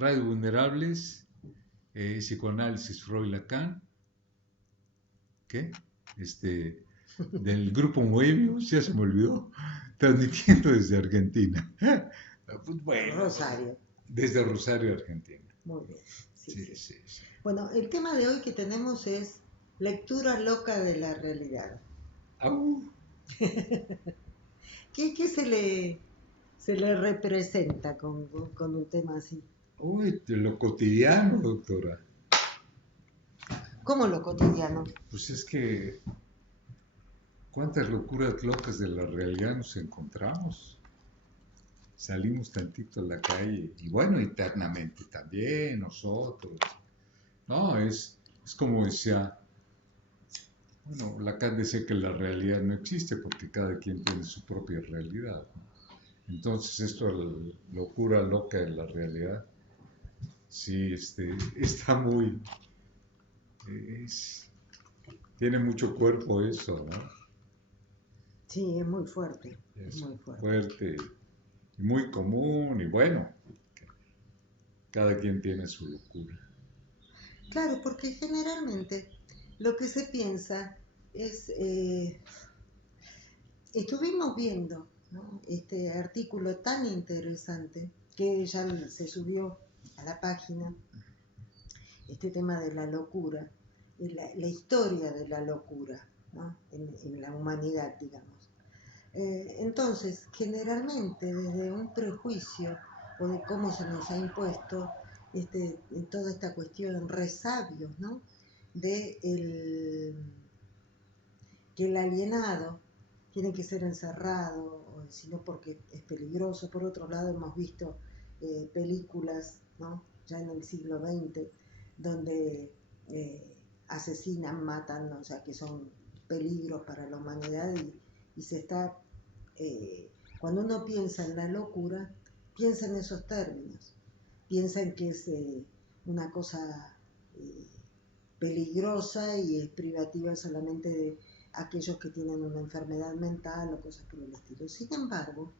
Radio Vulnerables, Psicoanálisis Freud-Lacan, ¿qué? Del grupo Moebius, ya se me olvidó, transmitiendo desde Argentina. Bueno, Rosario. Desde Rosario, Argentina. Muy bien. Sí, Sí, sí. sí, sí. Bueno, el tema de hoy que tenemos es lectura loca de la realidad. Au. ¿Qué se le representa con un tema así? Uy, de lo cotidiano, doctora. ¿Cómo lo cotidiano? Pues es que, ¿cuántas locuras locas de la realidad nos encontramos? Salimos tantito a la calle, y bueno, internamente también, nosotros. No, es como decía, bueno, Lacan decía que la realidad no existe porque cada quien tiene su propia realidad, ¿no? Entonces, esto de la locura loca de la realidad, sí, está muy, es- tiene mucho cuerpo eso, ¿no? Sí, es muy fuerte, es Es muy fuerte. fuerte y muy común y bueno, cada quien tiene su locura. Claro, porque generalmente lo que se piensa es, estuvimos viendo, ¿no?, este artículo tan interesante que ya se subió a la página, este tema de la locura, la historia de la locura, ¿no?, en la humanidad, digamos. Entonces, generalmente desde un prejuicio o de cómo se nos ha impuesto toda esta cuestión, resabios, ¿no?, de que el alienado tiene que ser encerrado, sino porque es peligroso. Por otro lado, hemos visto películas, ¿no?, ya en el siglo XX, donde asesinan, matan, o sea, que son peligros para la humanidad y se está, cuando uno piensa en la locura, piensa en esos términos, piensa en que es una cosa eh, peligrosa y es privativa solamente de aquellos que tienen una enfermedad mental o cosas por el estilo. Sin embargo,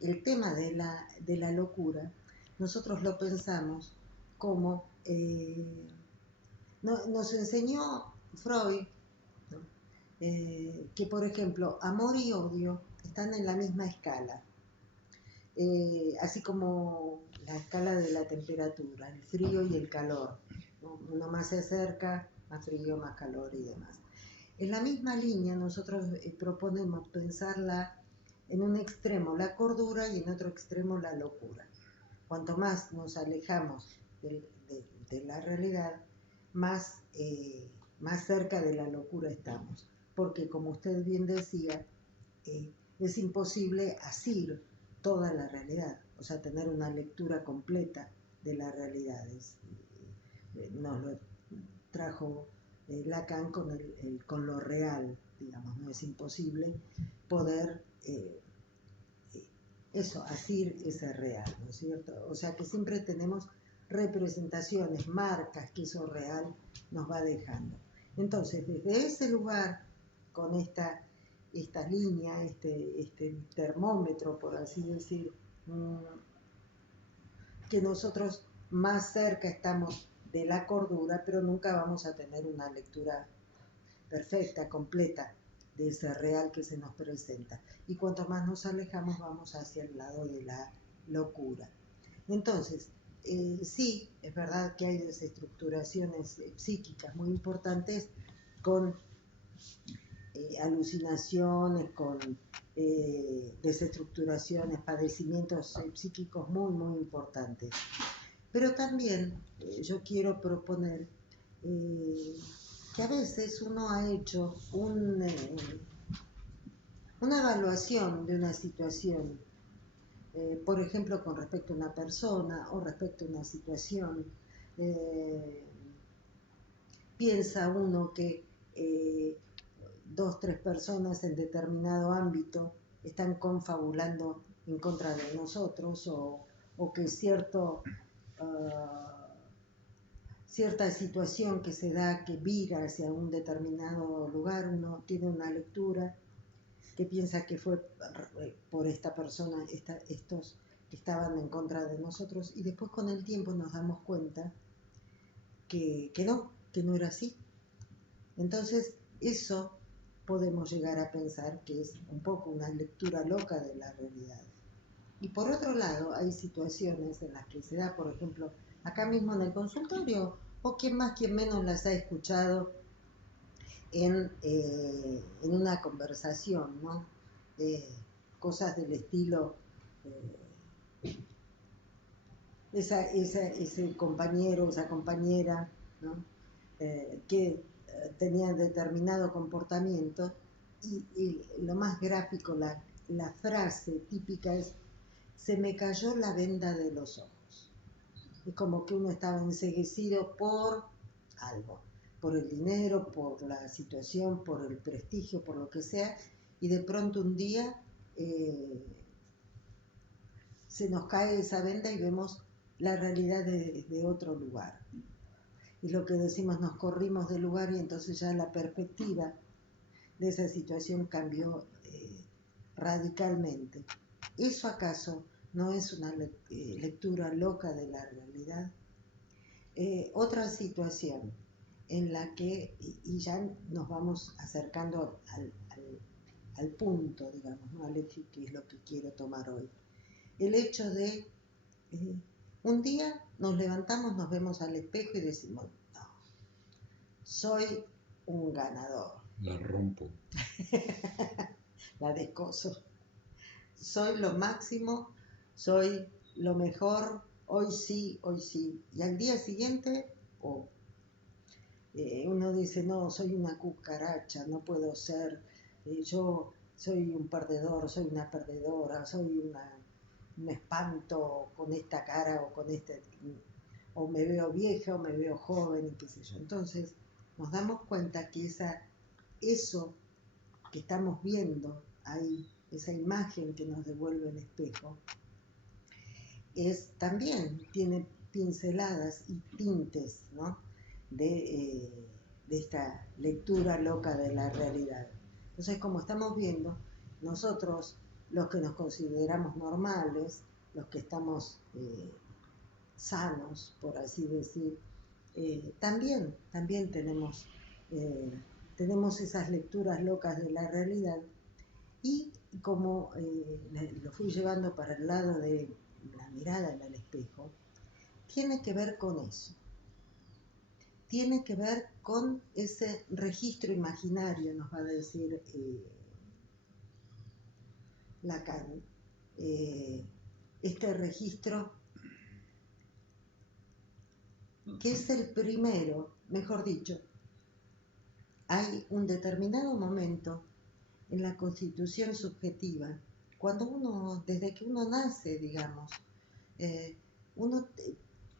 el tema de la locura, nosotros lo pensamos como nos enseñó Freud, ¿no?, que por ejemplo amor y odio están en la misma escala, así como la escala de la temperatura, el frío y el calor, ¿no? Uno más se acerca, más frío, más calor y demás. En la misma línea nosotros proponemos pensarla en un extremo la cordura y en otro extremo la locura. Cuanto más nos alejamos de la realidad, más cerca de la locura estamos. Porque como usted bien decía, es imposible asir toda la realidad, o sea, tener una lectura completa de la realidad. Nos lo trajo Lacan con lo real, digamos, no es imposible poder asir ese real, ¿no es cierto? O sea que siempre tenemos representaciones, marcas que eso real nos va dejando. Entonces, desde ese lugar, con esta línea, este termómetro, por así decir, que nosotros más cerca estamos de la cordura, pero nunca vamos a tener una lectura perfecta, completa de ese real que se nos presenta. Y cuanto más nos alejamos, vamos hacia el lado de la locura. Entonces, sí, es verdad que hay desestructuraciones psíquicas muy importantes con alucinaciones, con desestructuraciones, padecimientos psíquicos muy, muy importantes. Pero también yo quiero proponer que a veces uno ha hecho una evaluación de una situación, por ejemplo, con respecto a una persona o respecto a una situación. Piensa uno que dos, tres personas en determinado ámbito están confabulando en contra de nosotros o que cierta situación que se da, que vira hacia un determinado lugar, uno tiene una lectura que piensa que fue por esta persona, estos que estaban en contra de nosotros, y después con el tiempo nos damos cuenta que no era así. Entonces, eso podemos llegar a pensar que es un poco una lectura loca de la realidad. Y por otro lado, hay situaciones en las que se da, por ejemplo, acá mismo en el consultorio, o quien más, quien menos las ha escuchado en una conversación, ¿no? Cosas del estilo, ese compañero, esa compañera, ¿no? Que tenía determinado comportamiento, y lo más gráfico, la frase típica es: se me cayó la venda de los ojos. Es como que uno estaba enceguecido por algo, por el dinero, por la situación, por el prestigio, por lo que sea, y de pronto un día se nos cae esa venda y vemos la realidad de otro lugar. Y lo que decimos, nos corrimos del lugar, y entonces ya la perspectiva de esa situación cambió radicalmente. ¿Eso acaso no es una lectura loca de la realidad? Otra situación en la que, y ya nos vamos acercando al punto, digamos, ¿no? Al eje, que es lo que quiero tomar hoy. El hecho de un día nos levantamos, nos vemos al espejo y decimos: no, soy un ganador. La rompo. La descoso. Soy lo máximo, soy lo mejor, hoy sí, hoy sí. Y al día siguiente, uno dice: no, soy una cucaracha, no puedo ser, yo soy un perdedor, soy una perdedora, soy un espanto con esta cara, o me veo vieja o me veo joven, y qué sé yo. Entonces nos damos cuenta que eso que estamos viendo ahí, esa imagen que nos devuelve el espejo, también tiene pinceladas y tintes, ¿no? de esta lectura loca de la realidad. Entonces, como estamos viendo, nosotros, los que nos consideramos normales, los que estamos sanos, por así decir, también tenemos esas lecturas locas de la realidad. Y como lo fui llevando para el lado de la mirada en el espejo, tiene que ver con eso. Tiene que ver con ese registro imaginario, nos va a decir Lacan. Este registro, que es el primero, mejor dicho, hay un determinado momento en la constitución subjetiva, cuando desde que uno nace, digamos, uno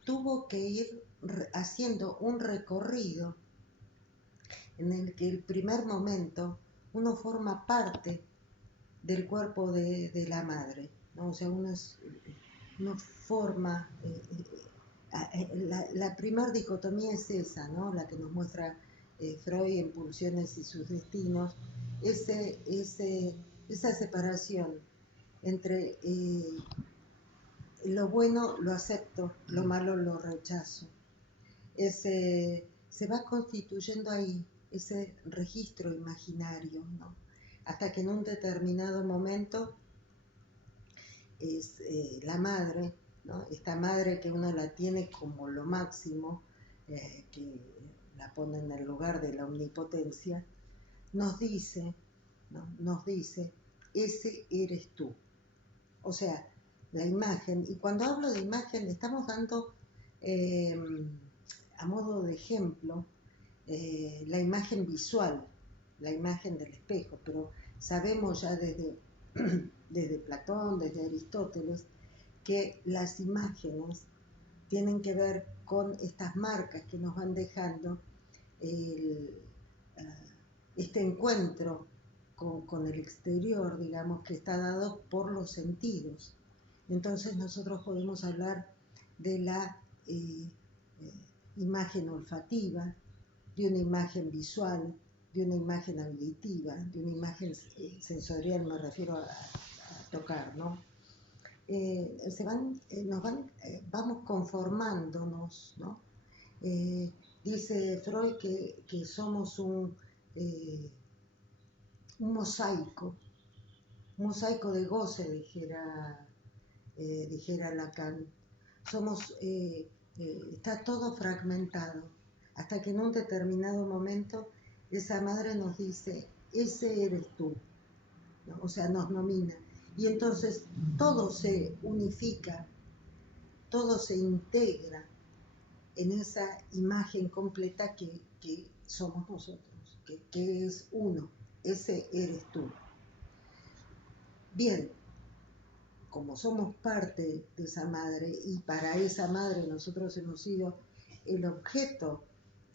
tuvo que ir haciendo un recorrido en el que el primer momento uno forma parte del cuerpo de la madre, ¿no? O sea, uno forma, la primera dicotomía es esa, ¿no? La que nos muestra Freud en Pulsiones y sus destinos, esa separación entre lo bueno lo acepto, lo malo lo rechazo. Se va constituyendo ahí ese registro imaginario, ¿no? Hasta que en un determinado momento es la madre, ¿no? Esta madre que uno la tiene como lo máximo, que la pone en el lugar de la omnipotencia, nos dice, ¿no? Nos dice: ese eres tú. O sea, la imagen, y cuando hablo de imagen estamos dando a modo de ejemplo la imagen visual, la imagen del espejo, pero sabemos ya desde Platón, desde Aristóteles, que las imágenes tienen que ver con estas marcas que nos van dejando este encuentro con el exterior, digamos, que está dado por los sentidos. Entonces nosotros podemos hablar de la imagen olfativa, de una imagen visual, de una imagen auditiva, de una imagen sensorial, me refiero a tocar, ¿no? vamos conformándonos, ¿no? Dice Freud que somos eh, un mosaico de goce, dijera Lacan. Está todo fragmentado, hasta que en un determinado momento esa madre nos dice, ese eres tú, ¿no? O sea, nos nomina. Y entonces todo se unifica, todo se integra en esa imagen completa que somos nosotros, que es uno, ese eres tú. Bien, como somos parte de esa madre y para esa madre nosotros hemos sido el objeto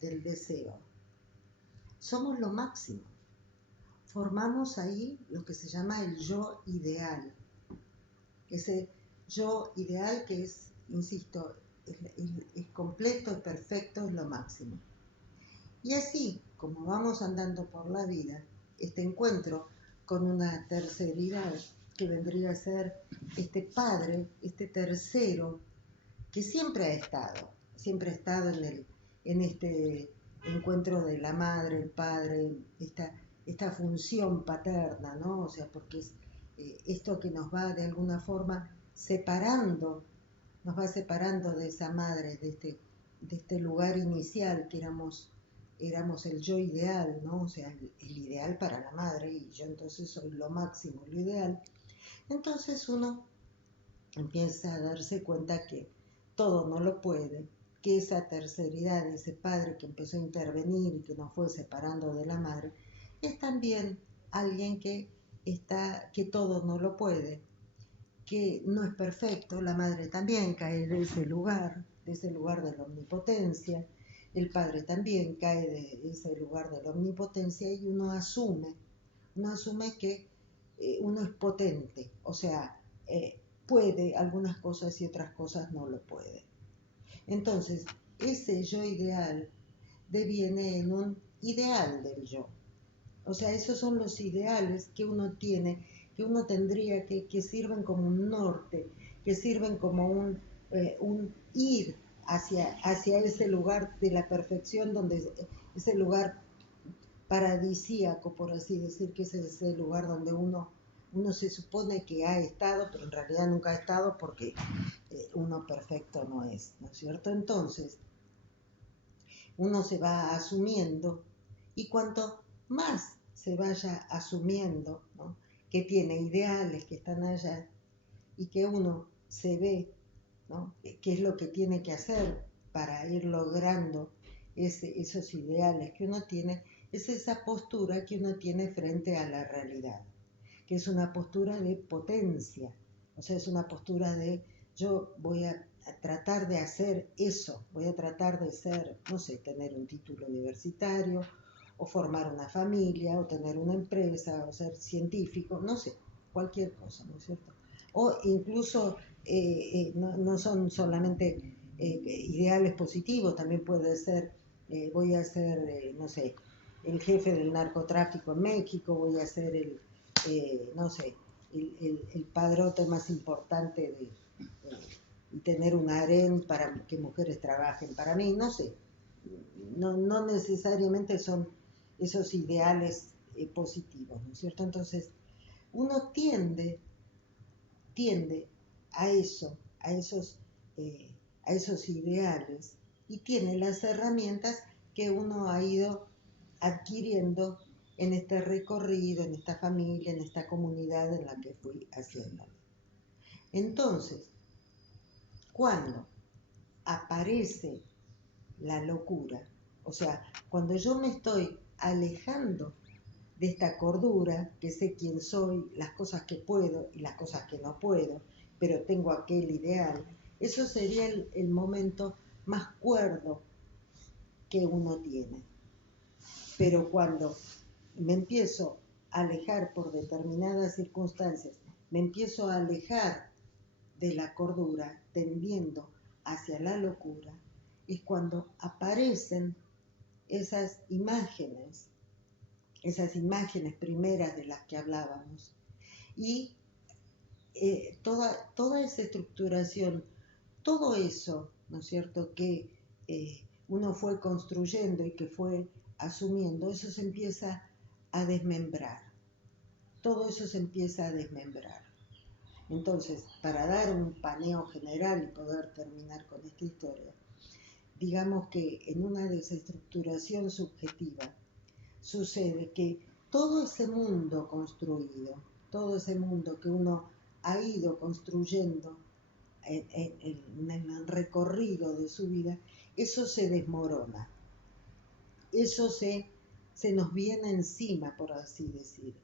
del deseo, somos lo máximo. Formamos ahí lo que se llama el yo ideal. Ese yo ideal que es, insisto, es completo, es perfecto, es lo máximo. Y así, como vamos andando por la vida, este encuentro con una terceridad que vendría a ser este padre, este tercero, que siempre ha estado en este encuentro de la madre, el padre, esta función paterna, ¿no? O sea, porque es esto que nos va de alguna forma separando, nos va separando de esa madre, de este lugar inicial que éramos el yo ideal, ¿no? O sea, el ideal para la madre, y yo entonces soy lo máximo, lo ideal. Entonces uno empieza a darse cuenta que todo no lo puede, que esa terceridad, ese padre que empezó a intervenir y que nos fue separando de la madre, es también alguien que todo no lo puede, que no es perfecto, la madre también cae de ese lugar de la omnipotencia, el padre también cae de ese lugar de la omnipotencia y uno asume que uno es potente, o sea, puede algunas cosas y otras cosas no lo puede. Entonces, ese yo ideal deviene en un ideal del yo. O sea, esos son los ideales que uno tiene, que uno tendría que sirven como un norte, que sirven como un ir hacia ese lugar de la perfección, donde ese lugar paradisíaco, por así decir, que es ese lugar donde uno se supone que ha estado, pero en realidad nunca ha estado porque uno perfecto no es, ¿no es cierto? Entonces, uno se va asumiendo y cuanto más se vaya asumiendo, ¿no? Que tiene ideales que están allá y que uno se ve, ¿no? Qué es lo que tiene que hacer para ir logrando esos ideales que uno tiene, es esa postura que uno tiene frente a la realidad, que es una postura de potencia, o sea, es una postura de yo voy a tratar de hacer eso, voy a tratar de ser, no sé, tener un título universitario, o formar una familia, o tener una empresa, o ser científico, no sé, cualquier cosa, ¿no es cierto? O incluso no son solamente ideales positivos, también puede ser, voy a ser, no sé, el jefe del narcotráfico en México, voy a ser no sé, el padrote más importante y tener un harén para que mujeres trabajen para mí, no sé, no necesariamente son esos ideales positivos, ¿no es cierto? Entonces, uno tiende a eso, eh, a esos ideales y tiene las herramientas que uno ha ido adquiriendo en este recorrido, en esta familia, en esta comunidad en la que fui haciendo. Entonces, cuando aparece la locura, o sea, cuando yo me estoy alejando de esta cordura, que sé quién soy, las cosas que puedo y las cosas que no puedo, pero tengo aquel ideal, eso sería el momento más cuerdo que uno tiene. Pero cuando me empiezo a alejar por determinadas circunstancias, me empiezo a alejar de la cordura, tendiendo hacia la locura, es cuando aparecen esas imágenes primeras de las que hablábamos, y toda esa estructuración, todo eso, ¿no es cierto?, que uno fue construyendo y que fue asumiendo, eso se empieza a desmembrar. Todo eso se empieza a desmembrar. Entonces, para dar un paneo general y poder terminar con esta historia, digamos que en una desestructuración subjetiva sucede que todo ese mundo construido, todo ese mundo que uno ha ido construyendo en el recorrido de su vida, eso se desmorona, eso se nos viene encima, por así decir.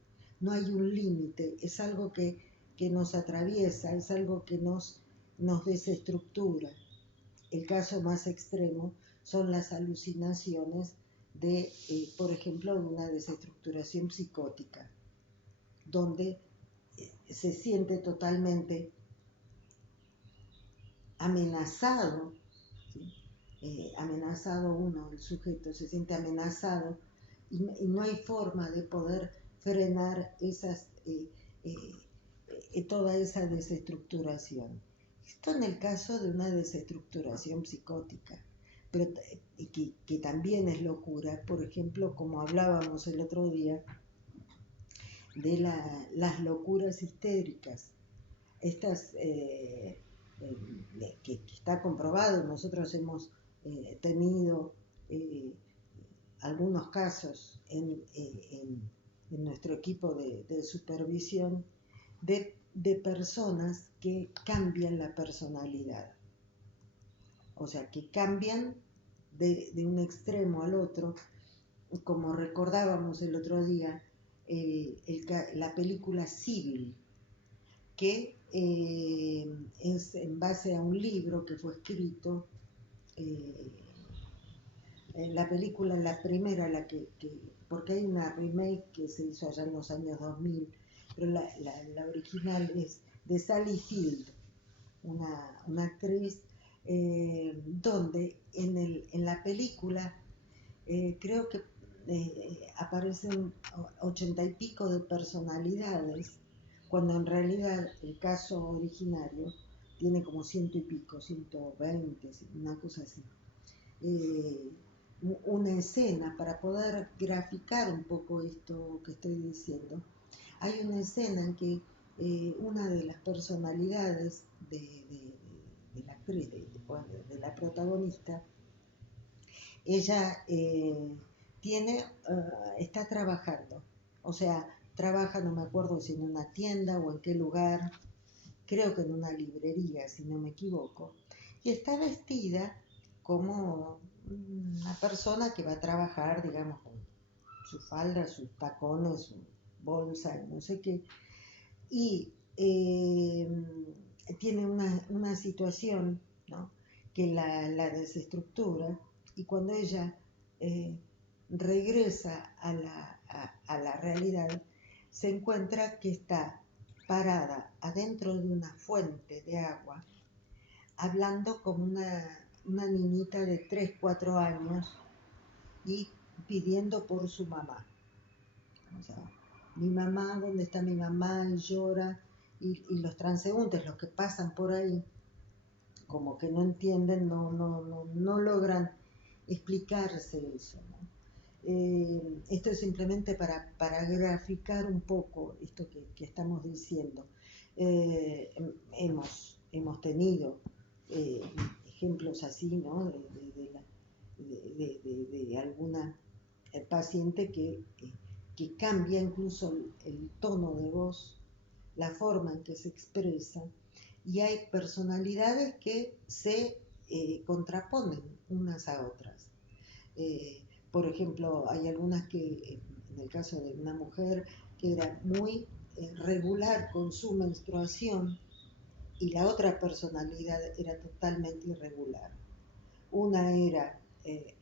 No hay un límite, es algo que nos atraviesa, es algo que nos desestructura. El caso más extremo son las alucinaciones de, por ejemplo, una desestructuración psicótica, donde se siente totalmente amenazado, ¿sí? Amenazado uno, el sujeto se siente amenazado y no hay forma de poder frenar toda esa desestructuración. Esto en el caso de una desestructuración psicótica, pero que también es locura, por ejemplo, como hablábamos el otro día, de las locuras histéricas, estas que está comprobado, nosotros hemos tenido algunos casos en nuestro equipo de supervisión de personas que cambian la personalidad, o sea, que cambian de un extremo al otro, como recordábamos el otro día, la película Civil, que es en base a un libro que fue escrito, la película, la primera, porque hay una remake que se hizo allá en los años 2000, pero la original es de Sally Field, una actriz, donde en la película creo que aparecen 80 y pico de personalidades, cuando en realidad el caso originario tiene como 100 y pico, 120, una cosa así. Una escena, para poder graficar un poco esto que estoy diciendo, hay una escena en que una de las personalidades de la actriz, de la protagonista, ella está trabajando, o sea, trabaja, no me acuerdo si en una tienda o en qué lugar, creo que en una librería, si no me equivoco, y está vestida como una persona que va a trabajar, digamos, con su falda, sus tacones, su bolsa, no sé qué, y tiene una situación, ¿no?, que la desestructura, y cuando ella regresa a la realidad, se encuentra que está parada adentro de una fuente de agua, hablando como una niñita de 3, 4 años y pidiendo por su mamá. O sea, mi mamá, ¿dónde está mi mamá? Y llora, y los transeúntes, los que pasan por ahí, como que no entienden, no logran explicarse eso, ¿no? Esto es simplemente para graficar un poco esto que estamos diciendo. Hemos tenido ejemplos así, ¿no?, de alguna paciente que cambia incluso el tono de voz, la forma en que se expresa, y hay personalidades que se contraponen unas a otras. Por ejemplo, hay algunas que, en el caso de una mujer que era muy regular con su menstruación, y la otra personalidad era totalmente irregular. Una era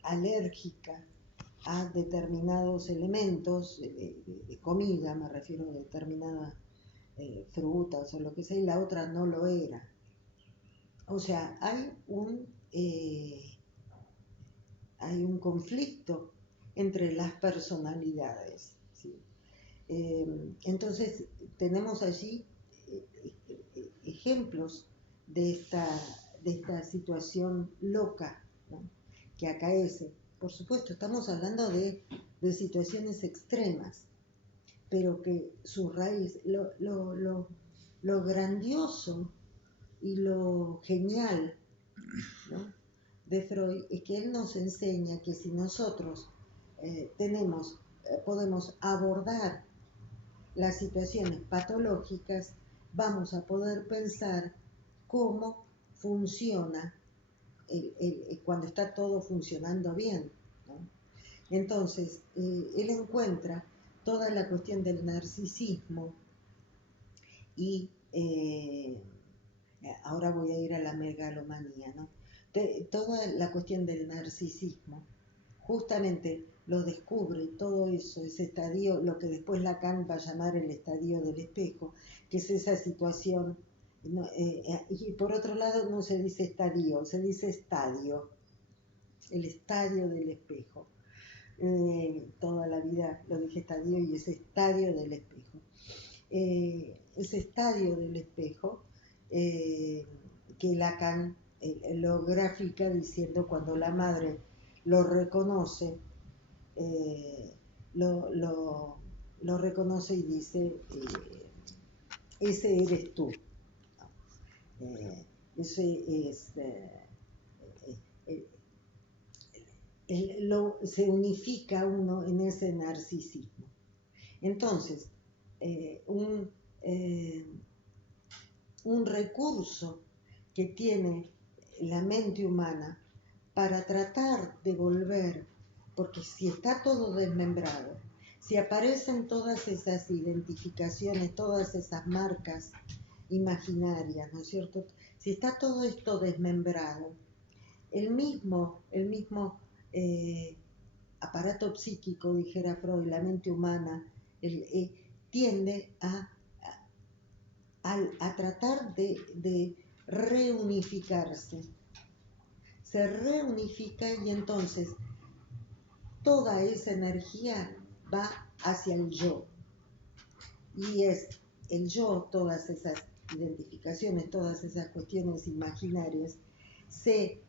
alérgica a determinados elementos de comida, me refiero a determinadas frutas o lo que sea, y la otra no lo era. O sea, hay un conflicto entre las personalidades, ¿sí? Entonces tenemos allí ejemplos de esta situación loca, ¿no? Que acaece. Por supuesto, estamos hablando de situaciones extremas, pero que su raíz, lo grandioso y lo genial, ¿no?, de Freud es que él nos enseña que si nosotros podemos abordar las situaciones patológicas, vamos a poder pensar cómo funciona cuando está todo funcionando bien, ¿no? Entonces, él encuentra toda la cuestión del narcisismo y ahora voy a ir a la megalomanía, ¿no? Toda la cuestión del narcisismo justamente lo descubre todo eso, ese estadio, lo que después Lacan va a llamar el estadio del espejo, que es esa situación, no, y por otro lado no se dice estadio, se dice estadio, el estadio del espejo. Toda la vida lo dije estadio y ese estadio del espejo. Ese estadio del espejo que Lacan lo grafica diciendo cuando la madre lo reconoce, lo reconoce y dice, ese eres tú. Ese es... se unifica uno en ese narcisismo. Entonces, un recurso que tiene la mente humana para tratar de volver, porque si está todo desmembrado, si aparecen todas esas identificaciones, todas esas marcas imaginarias, ¿no es cierto? Si está todo esto desmembrado, el mismo aparato psíquico, dijera Freud, la mente humana, tiende a tratar de reunificarse. Se reunifica y entonces toda esa energía va hacia el yo. Y es el yo, todas esas identificaciones, todas esas cuestiones imaginarias, se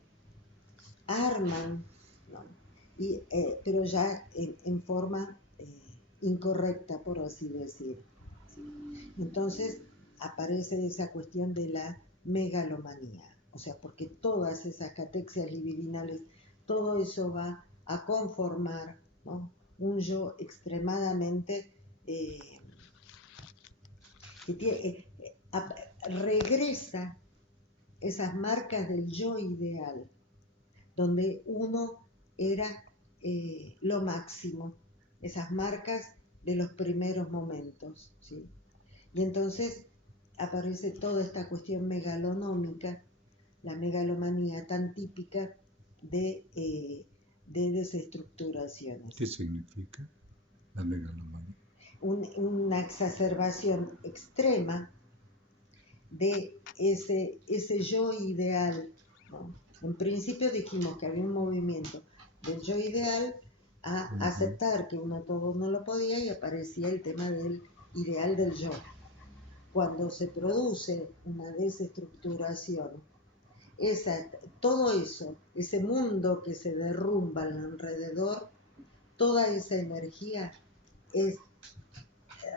arman, ¿no?, pero ya en forma incorrecta, por así decir. Entonces aparece esa cuestión de la megalomanía, o sea, porque todas esas catexias libidinales, todo eso va a conformar, ¿no?, un yo extremadamente que regresa esas marcas del yo ideal, donde uno era lo máximo, esas marcas de los primeros momentos, ¿sí? Y entonces aparece toda esta cuestión megalonómica, la megalomanía tan típica de desestructuraciones. ¿Qué significa la megalomanía? Una exacerbación extrema de ese yo ideal, ¿no? En principio dijimos que había un movimiento del yo ideal a aceptar que uno todo no lo podía y aparecía el tema del ideal del yo. Cuando se produce una desestructuración, todo eso, ese mundo que se derrumba alrededor, toda esa energía es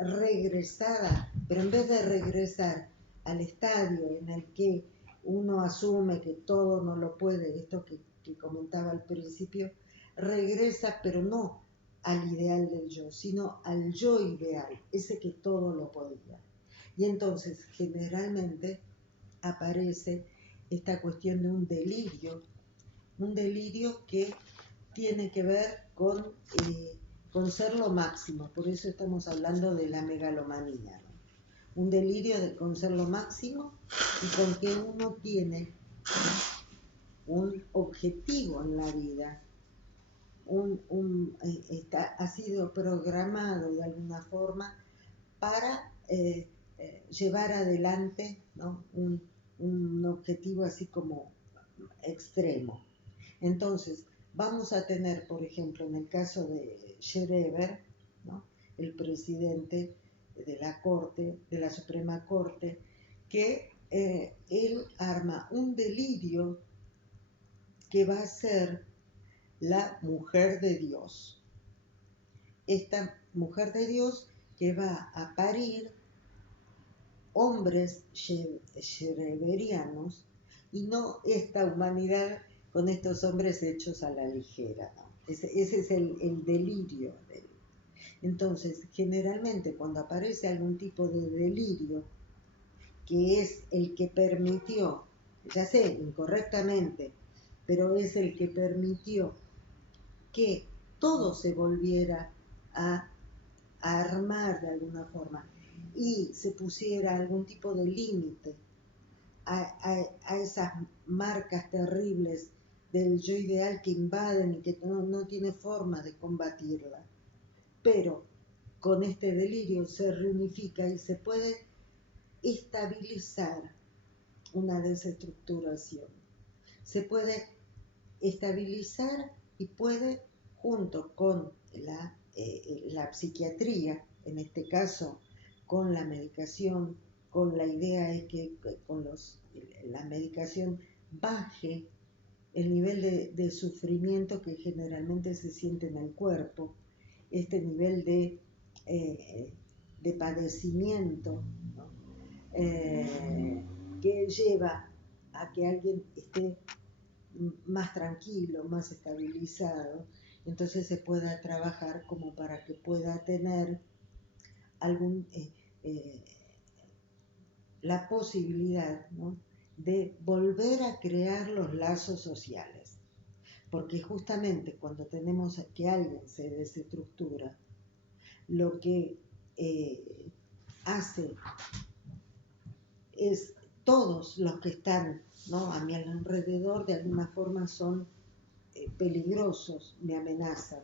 regresada, pero en vez de regresar al estadio en el que uno asume que todo no lo puede, esto que comentaba al principio, regresa, pero no al ideal del yo, sino al yo ideal, ese que todo lo podía. Y entonces generalmente aparece esta cuestión de un delirio que tiene que ver con ser lo máximo, por eso estamos hablando de la megalomanía, ¿no? Un delirio con ser lo máximo y con que uno tiene un objetivo en la vida, ha sido programado de alguna forma para llevar adelante, ¿no?, un objetivo así como extremo. Entonces, vamos a tener, por ejemplo, en el caso de Schreber, ¿no?, el presidente de la Corte, de la Suprema Corte, que él arma un delirio que va a ser la mujer de Dios. Esta mujer de Dios que va a parir hombres shreverianos y no esta humanidad con estos hombres hechos a la ligera, ¿no? Ese es el delirio de él. Entonces, generalmente cuando aparece algún tipo de delirio, que es el que permitió, ya sé, incorrectamente, pero es el que permitió que todo se volviera a armar de alguna forma y se pusiera algún tipo de límite a esas marcas terribles del yo ideal que invaden y que no tiene forma de combatirla. Pero con este delirio se reunifica y se puede estabilizar una desestructuración. Se puede estabilizar y puede, junto con la psiquiatría, en este caso con la medicación, con la idea es que con la medicación baje el nivel de sufrimiento que generalmente se siente en el cuerpo, este nivel de padecimiento, ¿no? Que lleva a que alguien esté más tranquilo, más estabilizado, entonces se pueda trabajar como para que pueda tener algún la posibilidad, ¿no?, de volver a crear los lazos sociales, porque justamente cuando tenemos que alguien se desestructura, lo que hace es todos los que están, ¿no?, a mi alrededor de alguna forma son peligrosos, me amenazan.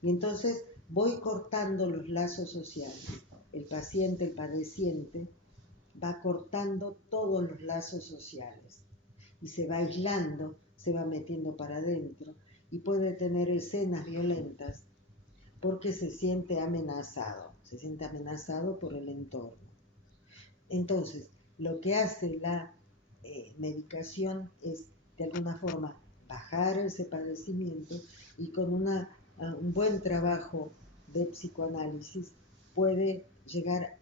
Y entonces voy cortando los lazos sociales. El paciente, el padeciente, va cortando todos los lazos sociales y se va aislando, se va metiendo para adentro y puede tener escenas violentas porque se siente amenazado por el entorno. Entonces, lo que hace la medicación es, de alguna forma, bajar ese padecimiento y con un buen trabajo de psicoanálisis puede llegar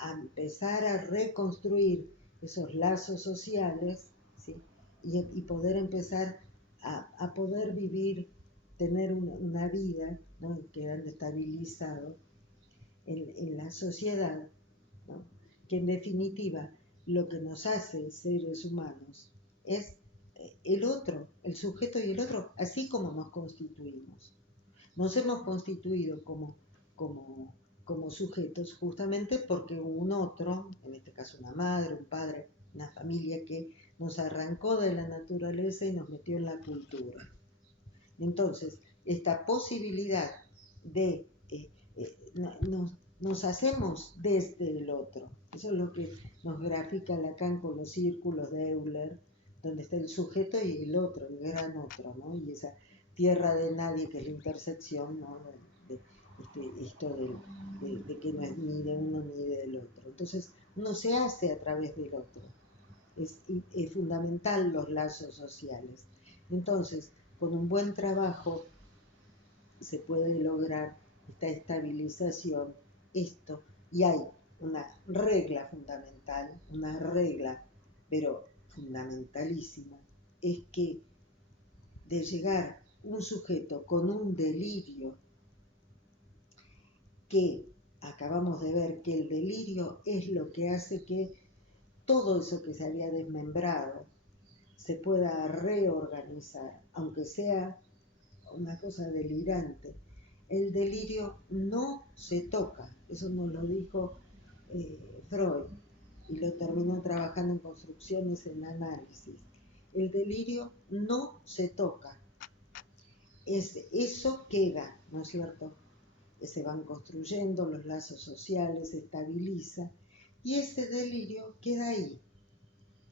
a empezar a reconstruir esos lazos sociales, ¿sí?, y poder empezar a poder vivir, tener una vida, ¿no?, quedando estabilizado en la sociedad, ¿no?, que en definitiva lo que nos hace seres humanos es el otro, el sujeto y el otro, así como nos constituimos. Nos hemos constituido como sujetos justamente porque hubo un otro, en este caso una madre, un padre, una familia que nos arrancó de la naturaleza y nos metió en la cultura. Entonces, esta posibilidad de nos hacemos desde el otro. Eso es lo que nos grafica Lacan con los círculos de Euler, donde está el sujeto y el otro, el gran otro, ¿no? Y esa tierra de nadie que es la intersección, ¿no?, esto de que no es ni de uno ni del otro. Entonces, uno se hace a través del otro. Es fundamental los lazos sociales. Entonces, con un buen trabajo se puede lograr esta estabilización, esto, y hay una regla fundamental, una regla, pero fundamentalísima, es que de llegar un sujeto con un delirio, que acabamos de ver que el delirio es lo que hace que todo eso que se había desmembrado se pueda reorganizar, aunque sea una cosa delirante. El delirio no se toca, eso nos lo dijo Freud, y lo terminó trabajando en construcciones en análisis. El delirio no se toca, eso queda, ¿no es cierto? Se van construyendo los lazos sociales, se estabiliza, y ese delirio queda ahí,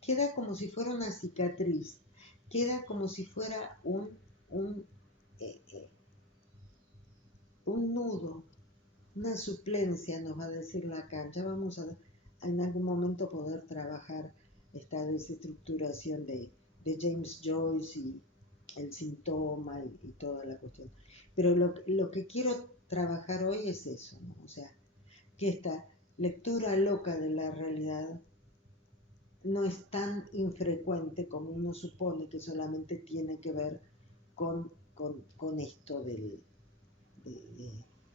queda como si fuera una cicatriz, queda como si fuera un nudo, una suplencia, nos va a decir Lacan. Ya vamos en algún momento poder trabajar esta desestructuración de James Joyce y el síntoma y toda la cuestión. Pero lo que quiero trabajar hoy es eso, ¿no? O sea, que esta lectura loca de la realidad no es tan infrecuente como uno supone, que solamente tiene que ver con esto de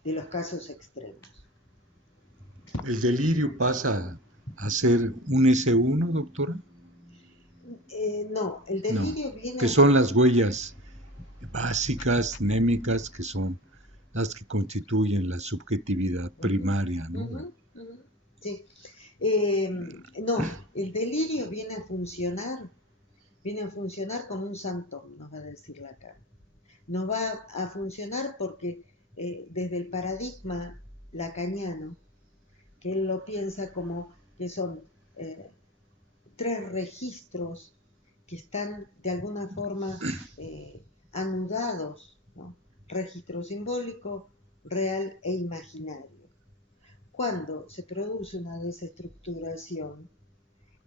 los casos extremos. ¿El delirio pasa a ser un S1, doctora? No, el No, delirio viene... que son las huellas básicas, némicas, que son las que constituyen la subjetividad primaria, ¿no? Sí. No, el delirio viene a funcionar como un santón, nos va a decir Lacan. Nos va a funcionar porque desde el paradigma lacaniano, que él lo piensa como que son tres registros que están de alguna forma anudados, ¿no? Registro simbólico, real e imaginario. Cuando se produce una desestructuración,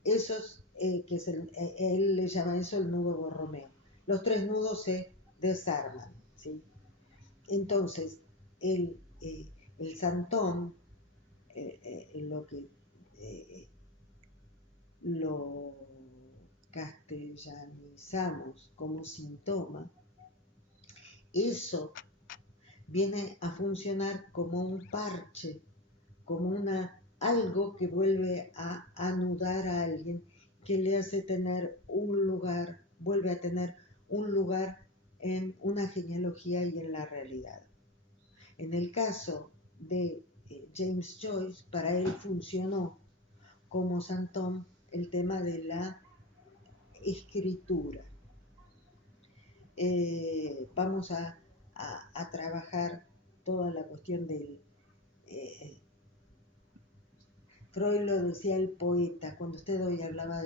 esos, él le llama eso el nudo Borromeo. Los tres nudos se desarman, ¿sí? Entonces, el santón, lo que lo castellanizamos como síntoma, eso viene a funcionar como un parche, como algo que vuelve a anudar a alguien, que le hace tener un lugar, vuelve a tener un lugar en una genealogía y en la realidad. En el caso de James Joyce, para él funcionó como santón el tema de la escritura. Vamos a trabajar toda la cuestión del... Freud lo decía el poeta, cuando usted hoy hablaba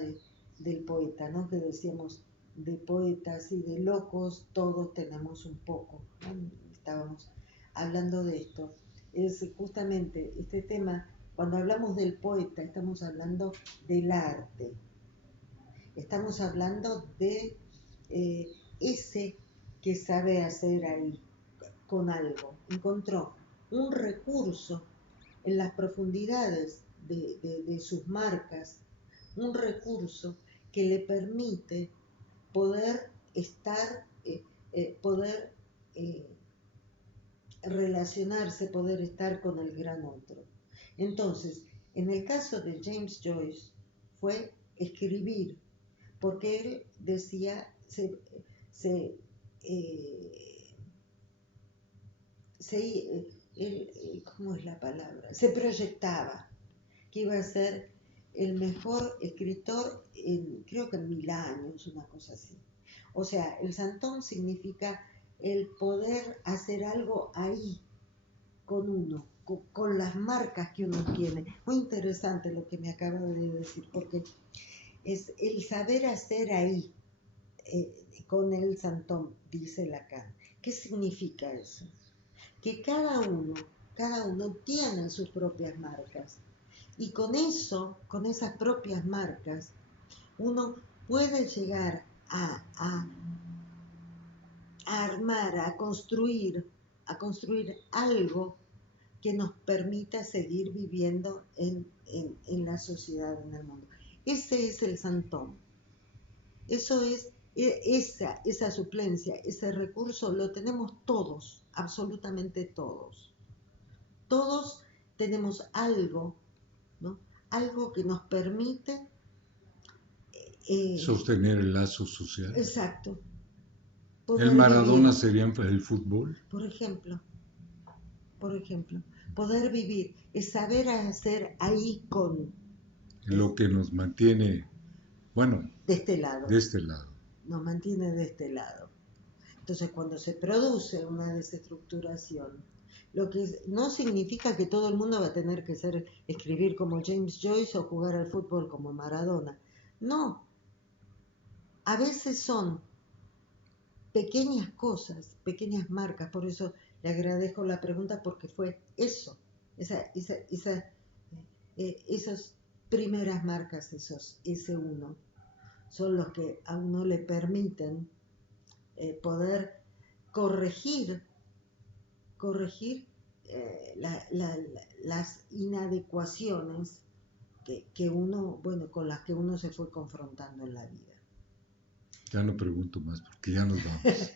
del poeta, ¿no? Que decíamos de poetas y de locos, todos tenemos un poco, ¿no? Estábamos hablando de esto. Es justamente este tema, cuando hablamos del poeta, estamos hablando del arte, estamos hablando de ese que sabe hacer ahí con algo, encontró un recurso en las profundidades de sus marcas, un recurso que le permite poder estar, poder relacionarse, poder estar con el gran otro. Entonces, en el caso de James Joyce fue escribir, porque él decía, ¿cómo es la palabra? Se proyectaba que iba a ser el mejor escritor creo que en 1000 años, una cosa así. O sea, el santón significa el poder hacer algo ahí con uno, con las marcas que uno tiene. Muy interesante lo que me acaba de decir, porque es el saber hacer ahí, con el santón, dice Lacan. ¿Qué significa eso? Que cada uno tiene sus propias marcas. Y con eso, con esas propias marcas, uno puede llegar a armar, a construir algo que nos permita seguir viviendo en la sociedad, en el mundo. Ese es el santón. Eso es, esa suplencia, ese recurso lo tenemos todos, absolutamente todos. Todos tenemos algo, ¿no? Algo que nos permite sostener el lazo social. Exacto. El Maradona vivir. sería el fútbol. Por ejemplo, poder vivir es saber hacer ahí con lo que nos mantiene, bueno, de este lado. Nos mantiene de este lado. Entonces, cuando se produce una desestructuración, lo que no significa que todo el mundo va a tener que escribir como James Joyce o jugar al fútbol como Maradona. No. A veces son pequeñas cosas, pequeñas marcas. Por eso le agradezco la pregunta, porque fue eso, esos primeras marcas, esos S1, son los que a uno le permiten poder corregir las inadecuaciones que uno, bueno, con las que uno se fue confrontando en la vida. Ya no pregunto más porque ya nos vamos.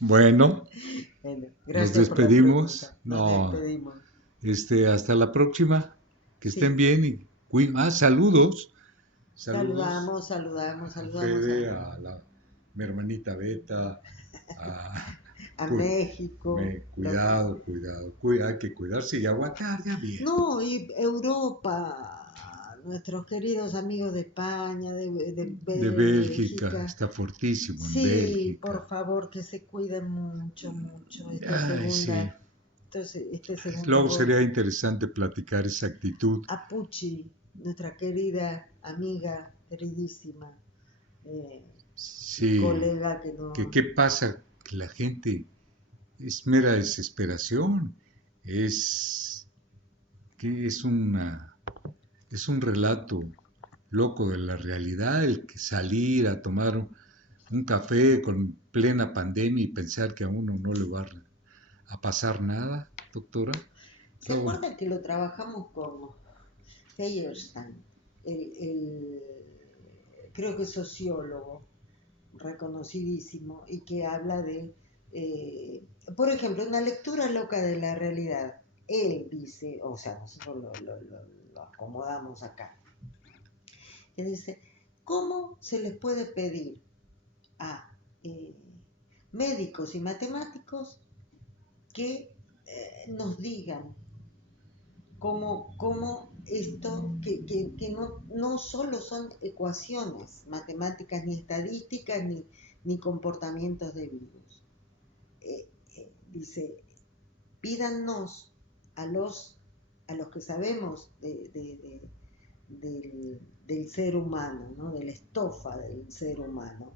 Bueno, Bueno, nos gracias por la despedimos. pregunta. No, Nos despedimos. hasta la próxima. Que Sí. estén bien y saludos. Saludamos a Fede, mi hermanita Beta, a México. Cuidado, hay que cuidarse y aguantar ya bien. No, y Europa, nuestros queridos amigos de España, de Bélgica, está fortísimo en Bélgica. Sí, por favor, que se cuiden mucho. Sí. Este segundo Luego sería interesante platicar esa actitud. A Pucci, nuestra querida amiga, queridísima, sí, colega que no... ¿Qué pasa? Que la gente es mera desesperación, es un relato loco de la realidad, el que salir a tomar un café con plena pandemia y pensar que a uno no le va a pasar nada, doctora. ¿Se acuerda que lo trabajamos con Feyerstein, creo que es sociólogo reconocidísimo y que habla de, por ejemplo, una lectura loca de la realidad? Él dice, o sea, nosotros lo acomodamos acá, que dice, ¿cómo se les puede pedir a médicos y matemáticos que nos digan cómo esto, que no solo son ecuaciones matemáticas ni estadísticas ni comportamientos de virus? Dice, pídanos a los que sabemos del ser humano, ¿no? De la estofa del ser humano,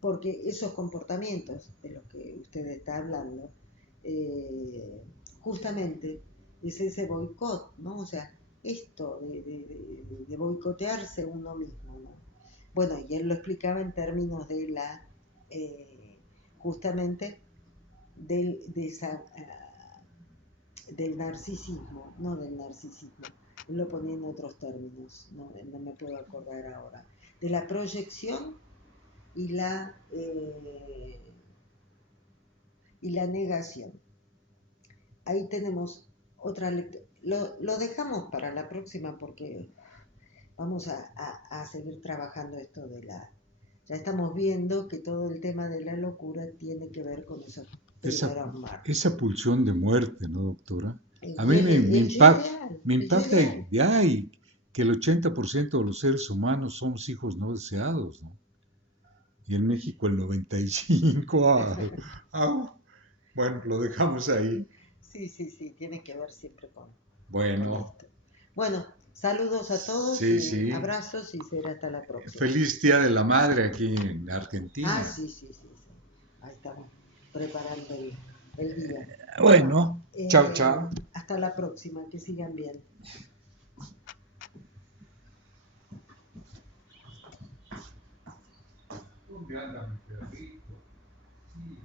porque esos comportamientos de los que usted está hablando, justamente es ese boicot, ¿no? O sea, esto de boicotearse uno mismo, ¿no? Bueno, y él lo explicaba en términos de la, justamente, del narcisismo, no del narcisismo, él lo ponía en otros términos, no me puedo acordar ahora, de la proyección y la negación. Ahí tenemos otra lectura. Lo dejamos para la próxima porque vamos a seguir trabajando esto de la... Ya estamos viendo que todo el tema de la locura tiene que ver con esos primeros marcos. Esa pulsión de muerte, ¿no, doctora? A mí me impacta ya y que el 80% de los seres humanos somos hijos no deseados, ¿no? Y en México el 95%. Bueno, lo dejamos ahí. Sí, tiene que ver siempre con esto. Bueno, saludos a todos, sí. Abrazos y será hasta la próxima. Feliz Día de la Madre aquí en Argentina. Sí. Ahí estamos preparando el día. Bueno, chao. Hasta la próxima, que sigan bien. ¿Dónde anda mi perrito? Sí.